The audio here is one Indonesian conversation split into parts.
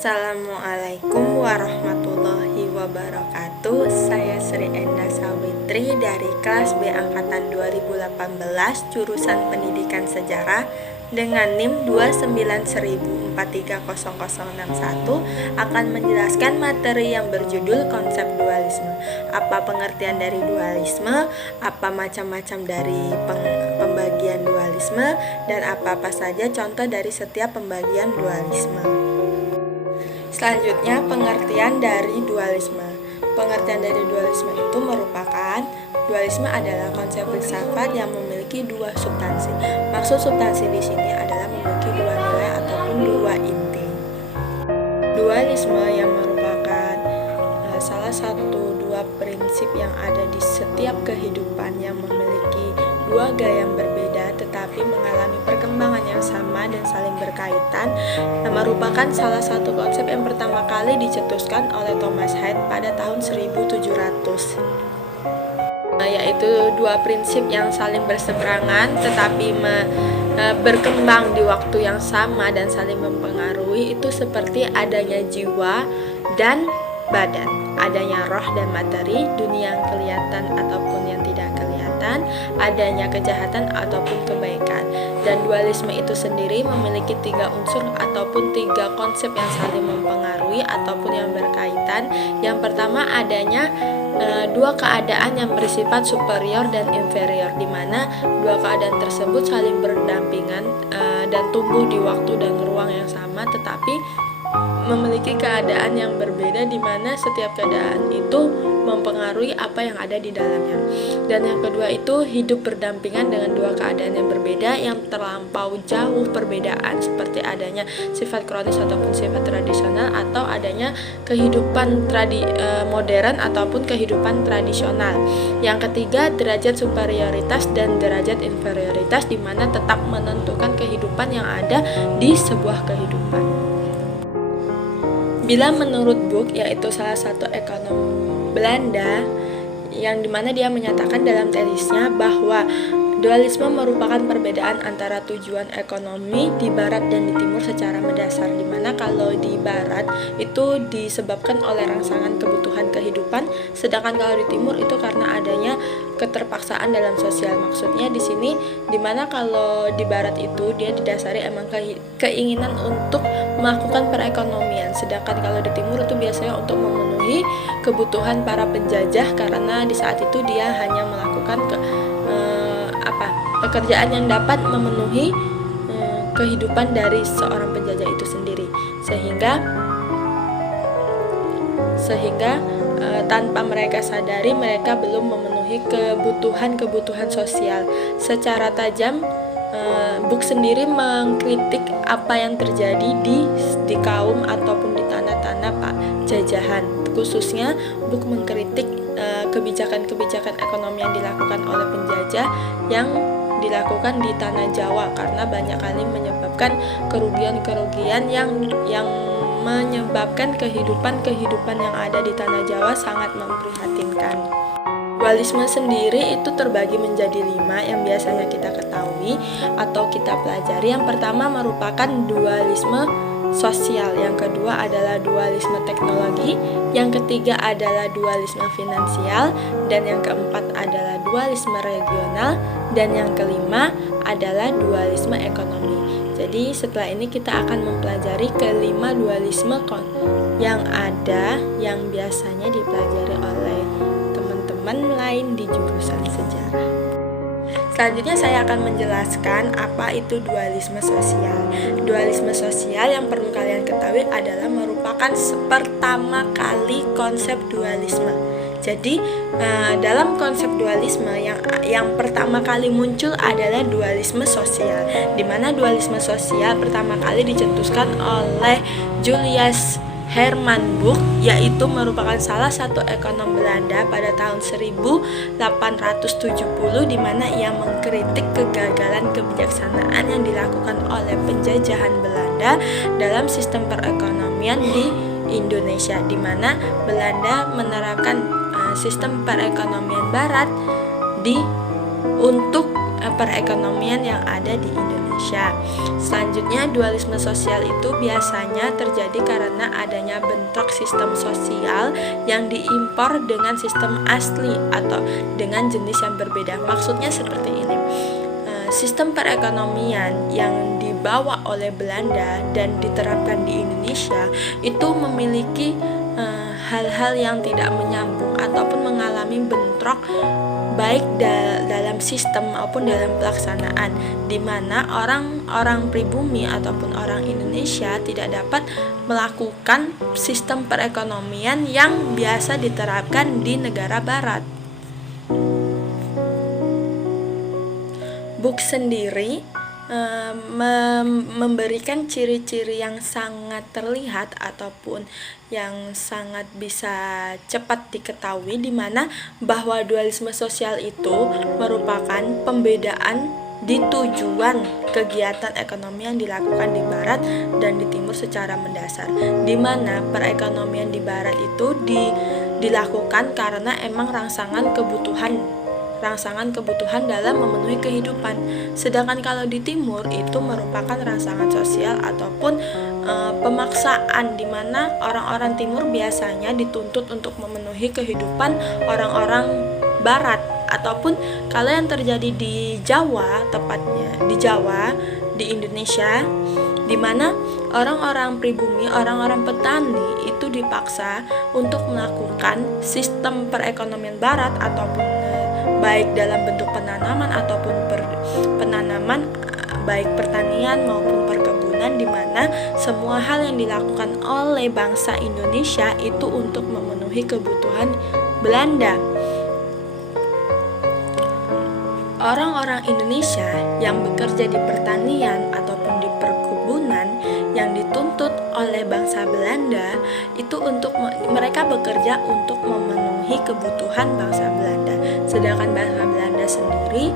Assalamualaikum warahmatullahi wabarakatuh. Saya Sri Enda Sawitri dari kelas B angkatan 2018 jurusan Pendidikan Sejarah dengan NIM 29104300061 akan menjelaskan materi yang berjudul konsep dualisme. Apa pengertian dari dualisme, apa macam-macam dari pembagian dualisme, dan apa-apa saja contoh dari setiap pembagian dualisme. Selanjutnya, pengertian dari dualisme. Pengertian dari dualisme itu merupakan dualisme adalah konsep filsafat yang memiliki dua substansi. Maksud substansi di sini adalah memiliki dua nilai ataupun dua inti. Dualisme yang merupakan salah satu dua prinsip yang ada di setiap kehidupan yang memiliki dua gaya yang berbeda tetapi mengalami perkembangan yang sama dan saling berkaitan, merupakan salah satu konsep yang pertama kali dicetuskan oleh Thomas Haidt pada tahun 1700, yaitu dua prinsip yang saling berseberangan tetapi berkembang di waktu yang sama dan saling mempengaruhi, itu seperti adanya jiwa dan badan, adanya roh dan materi, dunia yang kelihatan ataupun yang tidak kelihatan, adanya kejahatan ataupun kebaikan. Dan dualisme itu sendiri memiliki tiga unsur ataupun tiga konsep yang saling mempengaruhi ataupun yang berkaitan. Yang pertama, adanya dua keadaan yang bersifat superior dan inferior, di mana dua keadaan tersebut saling berdampingan dan tumbuh di waktu dan ruang yang sama tetapi memiliki keadaan yang berbeda, di mana setiap keadaan itu mempengaruhi apa yang ada di dalamnya. Dan yang kedua itu hidup berdampingan dengan dua keadaan yang berbeda yang terlampau jauh perbedaan, seperti adanya sifat kronis ataupun sifat tradisional, atau adanya kehidupan modern ataupun kehidupan tradisional. Yang ketiga, derajat superioritas dan derajat inferioritas, di mana tetap menentukan kehidupan yang ada di sebuah kehidupan. Bila menurut Book, yaitu salah satu ekonom Belanda, yang dimana dia menyatakan dalam tesisnya bahwa dualisme merupakan perbedaan antara tujuan ekonomi di barat dan di timur secara mendasar, dimana kalau di barat itu disebabkan oleh rangsangan kebutuhan kehidupan, sedangkan kalau di timur itu karena adanya keterpaksaan dalam sosial. Maksudnya di sini dimana kalau di barat itu dia didasari emang keinginan untuk melakukan perekonomian, sedangkan kalau di timur itu biasanya untuk memenuhi kebutuhan para penjajah, karena di saat itu dia hanya melakukan pekerjaan yang dapat memenuhi kehidupan dari seorang penjajah itu sendiri, sehingga tanpa mereka sadari mereka belum memenuhi kebutuhan sosial secara tajam. Book sendiri mengkritik apa yang terjadi di kaum ataupun di tanah-tanah Pak jajahan. Khususnya Book mengkritik kebijakan-kebijakan ekonomi yang dilakukan oleh penjajah yang dilakukan di tanah Jawa, karena banyak kali menyebabkan kerugian-kerugian yang menyebabkan kehidupan yang ada di tanah Jawa sangat memprihatinkan. Dualisme sendiri itu terbagi menjadi 5 yang biasanya kita ketahui atau kita pelajari. Yang pertama merupakan dualisme sosial, yang kedua adalah dualisme teknologi, yang ketiga adalah dualisme finansial, dan yang keempat adalah dualisme regional, dan yang kelima adalah dualisme ekonomi. Jadi setelah ini kita akan mempelajari kelima dualisme yang ada yang biasanya dipelajari oleh teman-teman lain di jurusan sejarah. Selanjutnya saya akan menjelaskan apa itu dualisme sosial. Dualisme sosial yang perlu kalian ketahui adalah merupakan pertama kali konsep dualisme. Jadi dalam konsep dualisme yang pertama kali muncul adalah dualisme sosial, di mana dualisme sosial pertama kali dicetuskan oleh Julius Herman Book, yaitu merupakan salah satu ekonom Belanda pada tahun 1870, di mana ia mengkritik kegagalan kebijaksanaan yang dilakukan oleh penjajahan Belanda dalam sistem perekonomian di Indonesia, di mana Belanda menerapkan sistem perekonomian barat untuk perekonomian yang ada di Indonesia. Indonesia. Selanjutnya, dualisme sosial itu biasanya terjadi karena adanya bentrok sistem sosial yang diimpor dengan sistem asli atau dengan jenis yang berbeda. Maksudnya seperti ini. Sistem perekonomian yang dibawa oleh Belanda dan diterapkan di Indonesia itu memiliki hal-hal yang tidak menyambung ataupun mengalami bentrok baik dalam sistem maupun dalam pelaksanaan, di mana orang-orang pribumi ataupun orang Indonesia tidak dapat melakukan sistem perekonomian yang biasa diterapkan di negara barat. Book sendiri memberikan ciri-ciri yang sangat terlihat ataupun yang sangat bisa cepat diketahui, di mana bahwa dualisme sosial itu merupakan pembedaan di tujuan kegiatan ekonomi yang dilakukan di barat dan di timur secara mendasar, di mana perekonomian di barat itu dilakukan karena emang rangsangan kebutuhan dalam memenuhi kehidupan. Sedangkan kalau di timur itu merupakan rangsangan sosial ataupun pemaksaan, di mana orang-orang timur biasanya dituntut untuk memenuhi kehidupan orang-orang barat. Ataupun kalau yang terjadi di Jawa, tepatnya di Jawa, di Indonesia, di mana orang-orang pribumi, orang-orang petani itu dipaksa untuk melakukan sistem perekonomian barat ataupun baik dalam bentuk penanaman ataupun penanaman, baik pertanian maupun perkebunan, di mana semua hal yang dilakukan oleh bangsa Indonesia itu untuk memenuhi kebutuhan Belanda. Orang-orang Indonesia yang bekerja di pertanian ataupun di perkebunan yang dituntut oleh bangsa Belanda itu untuk mereka bekerja untuk memenuhi kebutuhan bangsa Belanda. Sedangkan bangsa Belanda sendiri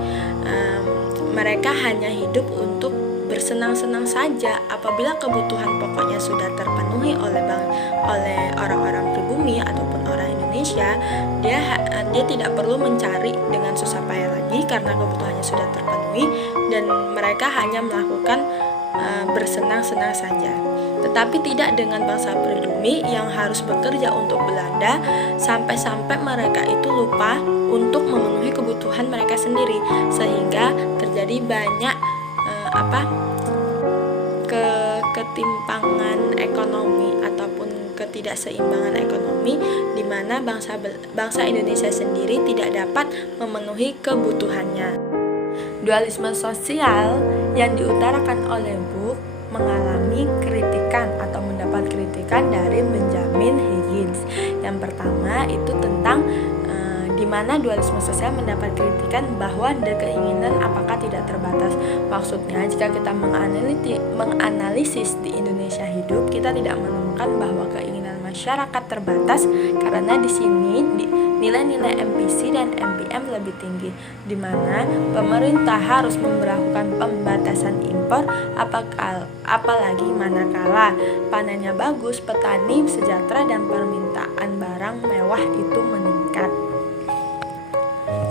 mereka hanya hidup untuk bersenang-senang saja. Apabila kebutuhan pokoknya sudah terpenuhi oleh orang-orang pribumi ataupun orang Indonesia, dia tidak perlu mencari dengan susah payah lagi karena kebutuhannya sudah terpenuhi, dan mereka hanya melakukan bersenang-senang saja. Tetapi tidak dengan bangsa pribumi yang harus bekerja untuk Belanda, sampai-sampai mereka itu lupa untuk memenuhi kebutuhan mereka sendiri, sehingga terjadi banyak ketimpangan ekonomi ataupun ketidakseimbangan ekonomi, di mana bangsa Indonesia sendiri tidak dapat memenuhi kebutuhannya. Dualisme sosial yang diutarakan oleh Book mengalami kritikan atau mendapat kritikan dari Benjamin Higgins. Yang pertama itu tentang di mana dualisme sosial mendapat kritikan bahwa keinginan apakah tidak terbatas. Maksudnya, jika kita menganalisis di Indonesia Hidup, kita tidak menemukan bahwa keinginan masyarakat terbatas, karena di sini nilai-nilai MPC dan MPM lebih tinggi, di mana pemerintah harus memberlakukan pembatasan impor, apalagi manakala panennya bagus, petani sejahtera, dan permintaan barang mewah itu meningkat.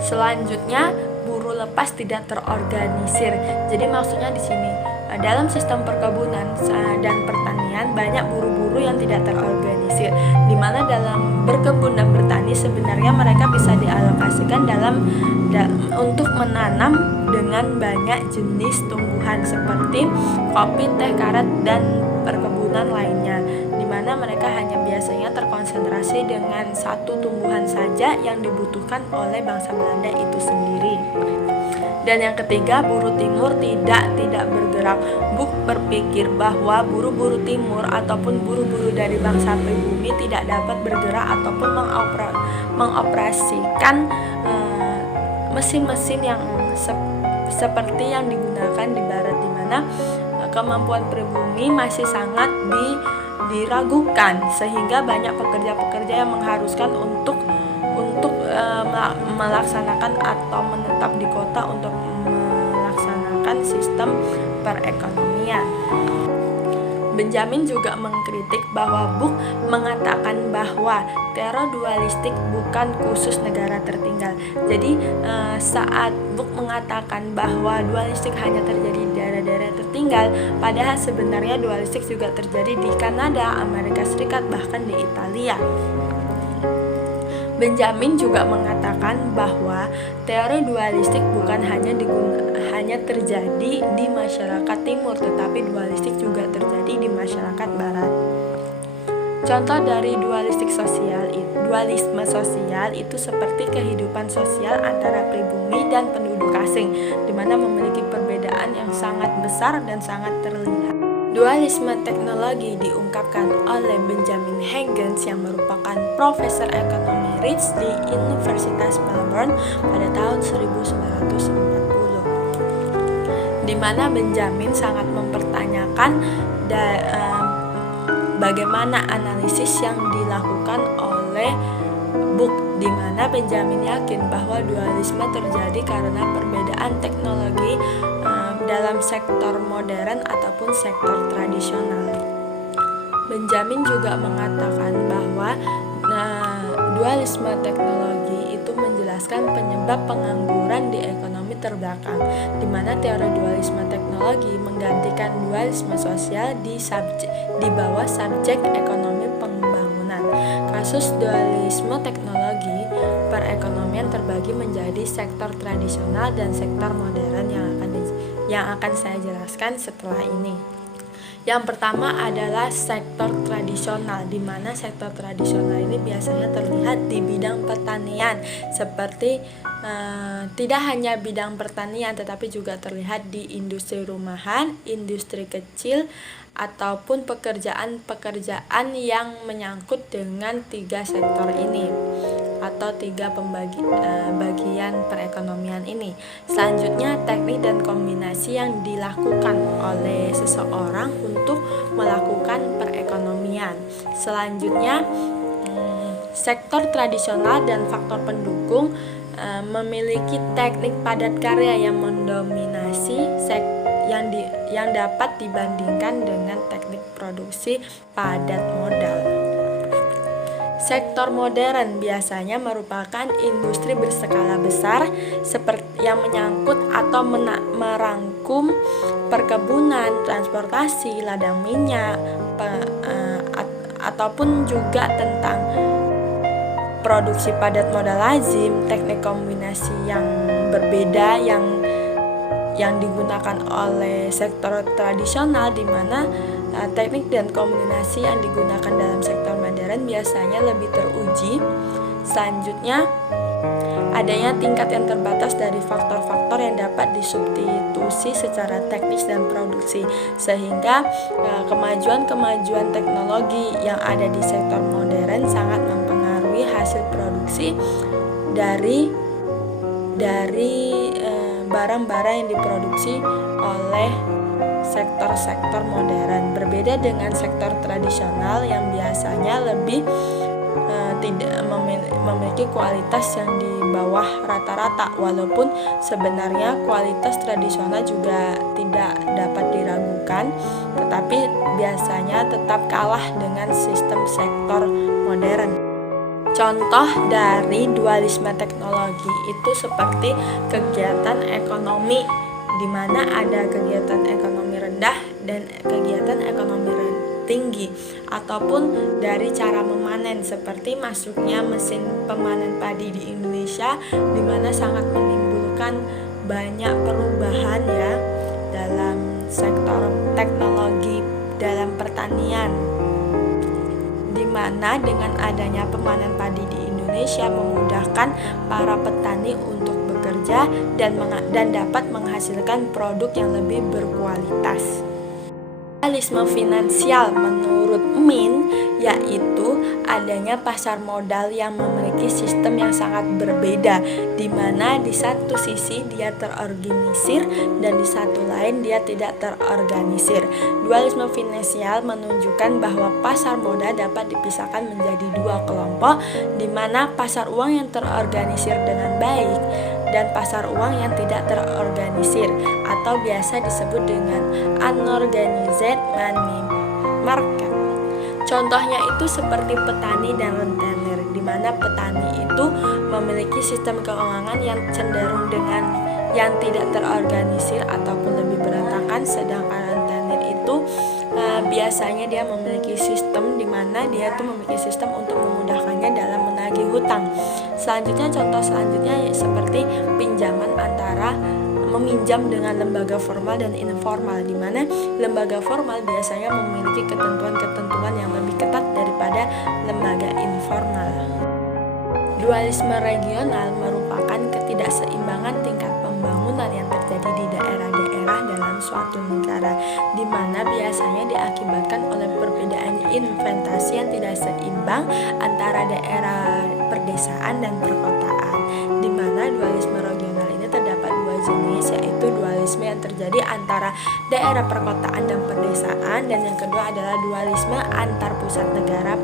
Selanjutnya, buruh lepas tidak terorganisir. Jadi maksudnya di sini dalam sistem perkebunan dan pertanian banyak buruh-buruh yang tidak terorganisir, di mana dalam berkebun dan bertani sebenarnya mereka bisa dialokasikan untuk menanam dengan banyak jenis tumbuhan seperti kopi, teh, karet, dan perkebunan lainnya, di mana mereka hanya biasanya terkonsentrasi dengan satu tumbuhan saja yang dibutuhkan oleh bangsa Belanda itu sendiri. Dan yang ketiga, buruh timur tidak bergerak. Book berpikir bahwa buruh-buruh timur ataupun buruh-buruh dari bangsa pribumi tidak dapat bergerak ataupun mengoperasikan mesin-mesin yang seperti yang digunakan di barat, di mana kemampuan pribumi masih sangat diragukan, sehingga banyak pekerja-pekerja yang mengharuskan untuk melaksanakan atau menetap di kota untuk melaksanakan sistem perekonomian. Benjamin juga mengkritik bahwa Buch mengatakan bahwa teori dualistik bukan khusus negara tertinggal. Jadi saat Buch mengatakan bahwa dualistik hanya terjadi di daerah-daerah tertinggal, padahal sebenarnya dualistik juga terjadi di Kanada, Amerika Serikat, bahkan di Italia. Benjamin juga mengatakan bahwa teori dualistik bukan hanya terjadi di masyarakat timur, tetapi dualistik juga terjadi di masyarakat barat. Contoh dari dualisme sosial itu seperti kehidupan sosial antara pribumi dan penduduk asing, di mana memiliki perbedaan yang sangat besar dan sangat terlihat. Dualisme teknologi diungkapkan oleh Benjamin Huygens yang merupakan profesor ekonomi Rhodes di Universitas Melbourne pada tahun 1940, di mana Benjamin sangat mempertanyakan bagaimana analisis yang dilakukan oleh Buch, di mana Benjamin yakin bahwa dualisme terjadi karena perbedaan teknologi dalam sektor modern ataupun sektor tradisional. Benjamin juga mengatakan bahwa dualisme teknologi itu menjelaskan penyebab pengangguran di ekonomi terbelakang, di mana teori dualisme teknologi menggantikan dualisme sosial di bawah subjek ekonomi pembangunan. Kasus dualisme teknologi perekonomian terbagi menjadi sektor tradisional dan sektor modern yang akan saya jelaskan setelah ini. Yang pertama adalah sektor tradisional, di mana sektor tradisional ini biasanya terlihat di bidang pertanian, seperti tidak hanya bidang pertanian tetapi juga terlihat di industri rumahan, industri kecil, ataupun pekerjaan-pekerjaan yang menyangkut dengan tiga sektor ini atau tiga bagian perekonomian ini. Selanjutnya, teknik dan kombinasi yang dilakukan oleh seseorang untuk melakukan perekonomian. Selanjutnya, sektor tradisional dan faktor pendukung memiliki teknik padat karya yang mendominasi yang dapat dibandingkan dengan teknik produksi padat modal. Sektor modern biasanya merupakan industri berskala besar seperti yang menyangkut atau merangkum perkebunan, transportasi, ladang minyak, ataupun juga tentang produksi padat modal lazim, teknik kombinasi yang berbeda yang digunakan oleh sektor tradisional, di mana teknik dan kombinasi yang digunakan dalam sektor modern biasanya lebih teruji. Selanjutnya, adanya tingkat yang terbatas dari faktor-faktor yang dapat disubstitusi secara teknis dan produksi, sehingga kemajuan-kemajuan teknologi yang ada di sektor modern sangat mempengaruhi hasil produksi dari barang-barang yang diproduksi oleh sektor-sektor modern. Berbeda dengan sektor tradisional yang biasanya lebih tidak memiliki kualitas yang di bawah rata-rata, walaupun sebenarnya kualitas tradisional juga tidak dapat diragukan, tetapi biasanya tetap kalah dengan sistem sektor modern. Contoh dari dualisme teknologi itu seperti kegiatan ekonomi, di mana ada kegiatan ekonomi rendah dan kegiatan ekonomi tinggi, ataupun dari cara memanen, seperti masuknya mesin pemanen padi di Indonesia, di mana sangat menimbulkan banyak perubahan ya dalam sektor teknologi dalam pertanian, di mana dengan adanya pemanen padi di Indonesia memudahkan para petani untuk bekerja dan dapat menghasilkan produk yang lebih berkualitas. Dualisme finansial menurut Min yaitu adanya pasar modal yang memiliki sistem yang sangat berbeda, di mana di satu sisi dia terorganisir dan di satu lain dia tidak terorganisir. Dualisme finansial menunjukkan bahwa pasar modal dapat dipisahkan menjadi dua kelompok, di mana pasar uang yang terorganisir dengan baik dan pasar uang yang tidak terorganisir atau biasa disebut dengan unorganized money market. Contohnya itu seperti petani dan rentenir, di mana petani itu memiliki sistem keuangan yang cenderung dengan yang tidak terorganisir ataupun lebih berantakan, sedangkan rentenir itu biasanya dia memiliki sistem di mana dia tuh memiliki sistem untuk memudahkannya dalam menagih hutang. Selanjutnya, contoh selanjutnya seperti pinjaman antara meminjam dengan lembaga formal dan informal, di mana lembaga formal biasanya memiliki ketentuan-ketentuan yang lebih ketat daripada lembaga informal. Dualisme regional merupakan ketidakseimbangan tingkat pembangunan yang terjadi di daerah-daerah dalam suatu negara, di mana biasanya diakibatkan oleh perbedaan investasi yang tidak seimbang antara daerah perdesaan dan perkotaan, di mana dualisme regional ini terdapat dua jenis, yaitu dualisme yang terjadi antara daerah perkotaan dan pedesaan, dan yang kedua adalah dualisme antar pusat negara,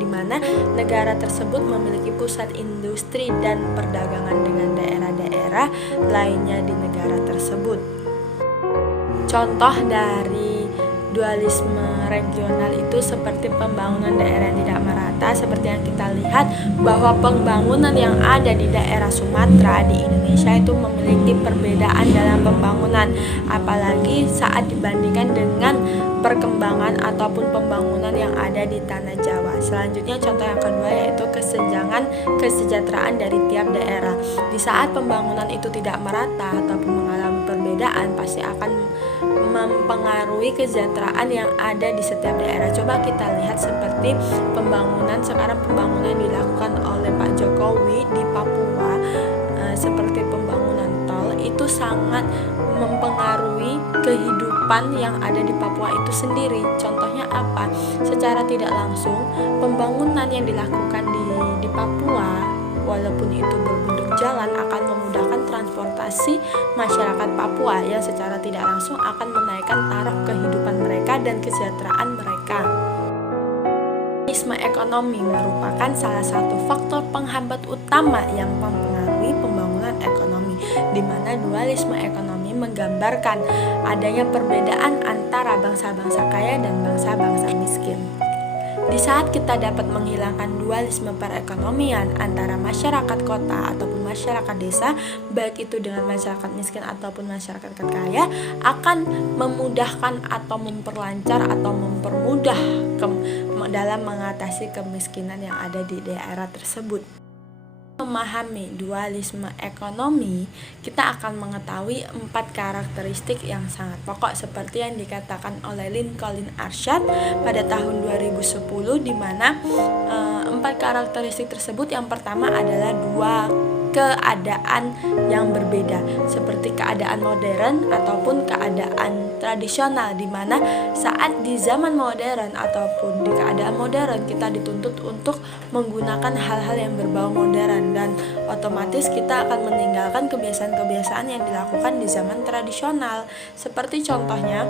di mana negara tersebut memiliki pusat industri dan perdagangan dengan daerah-daerah lainnya di negara tersebut. Contoh dari dualisme regional itu seperti pembangunan daerah yang tidak merata, seperti yang kita lihat bahwa pembangunan yang ada di daerah Sumatera di Indonesia itu memiliki perbedaan dalam pembangunan, apalagi saat dibandingkan dengan perkembangan ataupun pembangunan yang ada di tanah Jawa. Selanjutnya, contoh yang kedua yaitu kesenjangan kesejahteraan dari tiap daerah. Di saat pembangunan itu tidak merata ataupun mengalami perbedaan, pasti akan mempengaruhi kesejahteraan yang ada di setiap daerah. Coba kita lihat seperti pembangunan, sekarang pembangunan dilakukan oleh Pak Jokowi di Papua, seperti pembangunan tol, itu sangat mempengaruhi kehidupan yang ada di Papua itu sendiri. Contohnya apa? Secara tidak langsung, pembangunan yang dilakukan di Papua, walaupun itu berbentuk jalan, akan memudahkan transportasi masyarakat Papua yang secara tidak langsung akan menaikkan taraf kehidupan mereka dan kesejahteraan mereka. Dualisme ekonomi merupakan salah satu faktor penghambat utama yang mempengaruhi pembangunan ekonomi, di mana dualisme ekonomi menggambarkan adanya perbedaan antara bangsa-bangsa kaya dan bangsa-bangsa miskin. Di saat kita dapat menghilangkan dualisme perekonomian antara masyarakat kota ataupun masyarakat desa, baik itu dengan masyarakat miskin ataupun masyarakat kaya, akan memudahkan atau memperlancar atau mempermudah dalam mengatasi kemiskinan yang ada di daerah tersebut. Memahami dualisme ekonomi, kita akan mengetahui 4 karakteristik yang sangat pokok seperti yang dikatakan oleh Lincoln Arshad pada tahun 2010, di mana 4 karakteristik tersebut yang pertama adalah 2 keadaan yang berbeda, seperti keadaan modern ataupun keadaan tradisional, di mana saat di zaman modern ataupun di keadaan modern kita dituntut untuk menggunakan hal-hal yang berbau modern, dan otomatis kita akan meninggalkan kebiasaan-kebiasaan yang dilakukan di zaman tradisional. Seperti contohnya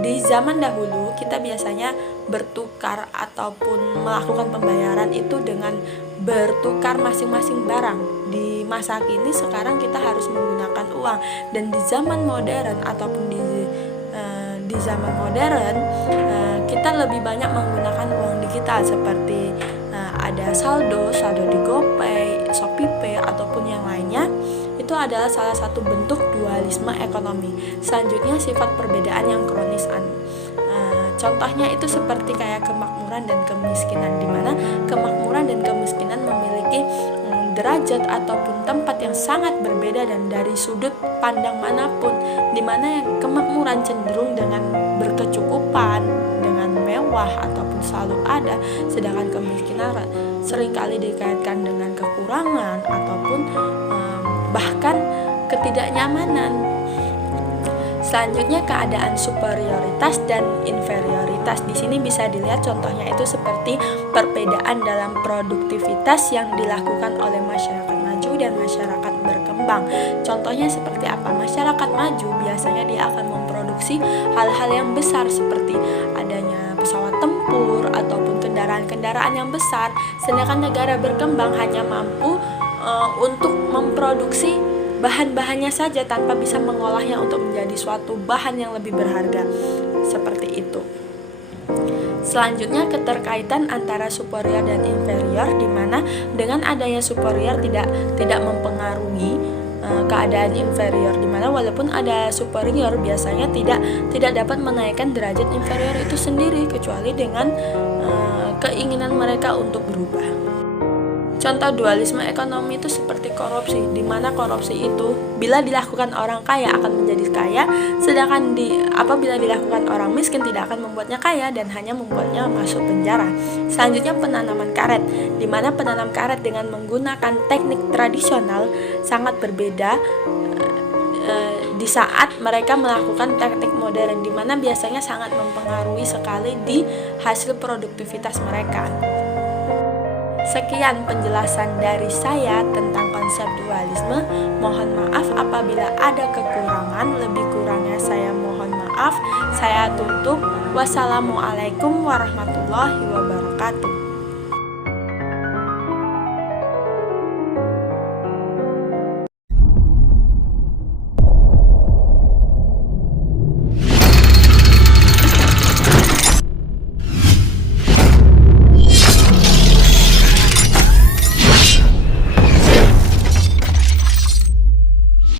di zaman dahulu kita biasanya bertukar ataupun melakukan pembayaran itu dengan bertukar masing-masing barang. Di masa kini sekarang kita harus menggunakan uang, dan di zaman modern ataupun di zaman modern kita lebih banyak menggunakan uang digital seperti ada saldo di GoPay, ShopeePay ataupun yang lainnya. Itu adalah salah satu bentuk dualisme ekonomi. Selanjutnya, sifat perbedaan yang kronis. Contohnya itu seperti kayak kemakmuran dan kemiskinan, di mana kemakmuran dan kemiskinan memiliki derajat ataupun tempat yang sangat berbeda dan dari sudut pandang manapun, di mana yang kemakmuran cenderung dengan berkecukupan, dengan mewah ataupun selalu ada, sedangkan kemiskinan seringkali dikaitkan dengan kekurangan ataupun bahkan ketidaknyamanan. Selanjutnya, keadaan superioritas dan inferioritas. Di sini bisa dilihat contohnya itu seperti perbedaan dalam produktivitas yang dilakukan oleh masyarakat maju dan masyarakat berkembang. Contohnya seperti apa? Masyarakat maju biasanya dia akan memproduksi hal-hal yang besar seperti adanya pesawat tempur ataupun kendaraan-kendaraan yang besar, sedangkan negara berkembang hanya mampu untuk memproduksi bahan-bahannya saja tanpa bisa mengolahnya untuk menjadi suatu bahan yang lebih berharga. Seperti itu. Selanjutnya, keterkaitan antara superior dan inferior, di mana dengan adanya superior tidak mempengaruhi keadaan inferior, di mana walaupun ada superior biasanya tidak dapat menaikkan derajat inferior itu sendiri kecuali dengan keinginan mereka untuk berubah. Contoh dualisme ekonomi itu seperti korupsi, di mana korupsi itu bila dilakukan orang kaya akan menjadi kaya, sedangkan apabila dilakukan orang miskin tidak akan membuatnya kaya dan hanya membuatnya masuk penjara. Selanjutnya, penanaman karet, di mana penanam karet dengan menggunakan teknik tradisional sangat berbeda di saat mereka melakukan teknik modern, di mana biasanya sangat mempengaruhi sekali di hasil produktivitas mereka. Sekian penjelasan dari saya tentang konsep dualisme. Mohon maaf apabila ada kekurangan, lebih kurangnya saya mohon maaf. Saya tutup. Wassalamualaikum warahmatullahi wabarakatuh.